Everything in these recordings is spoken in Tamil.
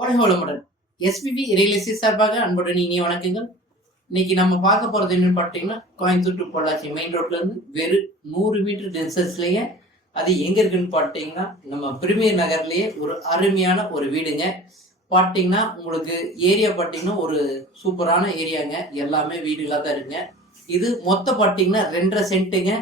வாழ்க வளமுடன் எஸ்பிபி ரியலிஸ்டி சார்பாக அன்புடன் இனிய வணக்கங்கள். இன்னைக்கு நம்ம பார்க்க போறது என்னன்னு பார்த்தீங்கன்னா கோயம்புத்தூர் டு பொள்ளாச்சி மெயின் ரோட்ல இருந்து வெறும் நூறு மீட்டர் டிஸ்டன்ஸ்லயே அது எங்க இருக்குன்னு பார்த்தீங்கன்னா நம்ம பிரிமியர் நகர்லயே ஒரு அருமையான ஒரு வீடுங்க. பார்த்தீங்கன்னா உங்களுக்கு ஏரியா பார்த்தீங்கன்னா ஒரு சூப்பரான ஏரியாங்க எல்லாமே வீடுகளாக தான் இருக்குங்க. இது மொத்தம் பார்த்தீங்கன்னா ரெண்டரை சென்ட்டுங்க.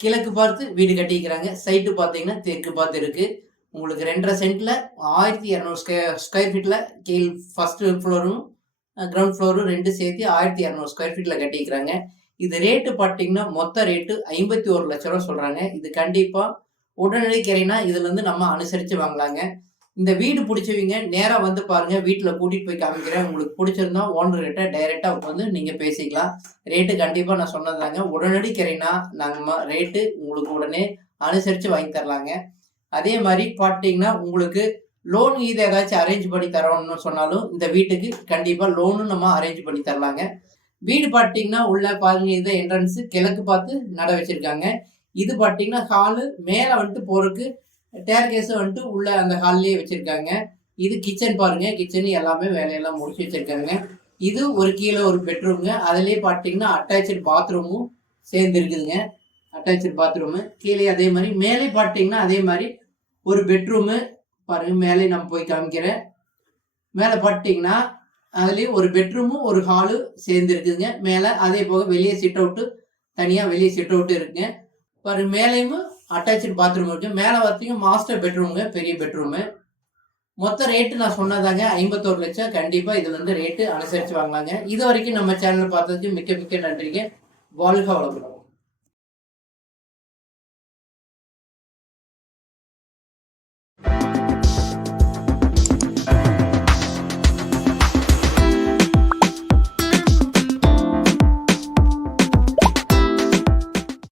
கிழக்கு பார்த்து வீடு கட்டிக்கிறாங்க சைட்டு பார்த்தீங்கன்னா தெற்கு பார்த்து இருக்குது உங்களுக்கு ரெண்டரை சென்டில் ஆயிரத்தி இரநூறு ஸ்கொயர் ஸ்கொயர் ஃபீட்டில் கீழ் ஃபஸ்ட்டு ஃப்ளோரும் கிரவுண்ட் ஃப்ளோரும் ரெண்டு சேர்த்து ஆயிரத்தி இரநூறு ஸ்கொயர் ஃபீட்டில் கட்டிக்கிறாங்க இது ரேட்டு பார்த்தீங்கன்னா மொத்த ரேட்டு ஐம்பத்தி ஒரு லட்ச ரூபா சொல்கிறாங்க இது கண்டிப்பாக உடனடி கிரைனா இதுலேருந்து நம்ம அனுசரித்து வாங்கலாங்க. இந்த வீடு பிடிச்சவங்க நேராக வந்து பாருங்கள் வீட்டில் கூட்டிகிட்டு போய் காமிக்கிறேன். உங்களுக்கு பிடிச்சிருந்தா ஓனர் கிட்ட டைரக்டா வந்து நீங்கள் பேசிக்கலாம். ரேட்டு கண்டிப்பாக நான் சொன்னதாங்க உடனடி கிரைனா நாங்கள் ரேட்டு உங்களுக்கு உடனே அனுசரித்து வாங்கி தரலாங்க. அதே மாதிரி பார்த்தீங்கன்னா உங்களுக்கு லோன் இது ஏதாச்சும் அரேஞ்ச் பண்ணி தரோம்னு சொன்னாலும் இந்த வீட்டுக்கு கண்டிப்பாக லோனும் நம்ம அரேஞ்ச் பண்ணி தரலாங்க. வீடு பார்த்தீங்கன்னா உள்ள பாருங்க இது என்ட்ரன்ஸு கிழக்கு பார்த்து நட வச்சிருக்காங்க. இது பார்த்தீங்கன்னா ஹாலு மேலே வந்துட்டு போகிறதுக்கு டேர் வந்துட்டு உள்ள அந்த ஹால்லேயே வச்சுருக்காங்க. இது கிச்சன் பாருங்க கிச்சன் எல்லாமே வேலையெல்லாம் முடிச்சு வச்சிருக்காங்க. இது ஒரு கீழே ஒரு பெட்ரூம்ங்க அதுலேயே பார்த்தீங்கன்னா அட்டாச்சு பாத்ரூமும் சேர்ந்து இருக்குதுங்க. அட்டாச்சு பாத்ரூமு கீழே அதே மாதிரி மேலே பார்த்தீங்கன்னா அதே மாதிரி ஒரு பெட்ரூமு பாருங்க மேலே நம்ம போய் காமிக்கிறேன். மேலே பார்த்தீங்கன்னா அதுலேயும் ஒரு பெட்ரூமும் ஒரு ஹாலு சேர்ந்துருக்குதுங்க மேலே அதே போக வெளியே சிட் அவுட்டு தனியாக வெளியே சிட் அவுட்டு இருக்குங்க. பாருங்க மேலேயும் அட்டாச்சு பாத்ரூம் இருக்கு. மேலே பார்த்தீங்கன்னா மாஸ்டர் பெட்ரூமுங்க பெரிய பெட்ரூமு மொத்த ரேட்டு நான் சொன்னதாங்க ஐம்பத்தோரு லட்சம். கண்டிப்பாக இதில் வந்து ரேட்டு அனுசரித்து வாங்கலாங்க. இது வரைக்கும் நம்ம சேனல் பார்த்ததுக்கு மிக்க மிக்க நன்றிங்க. வாழ்க வளமுடன்.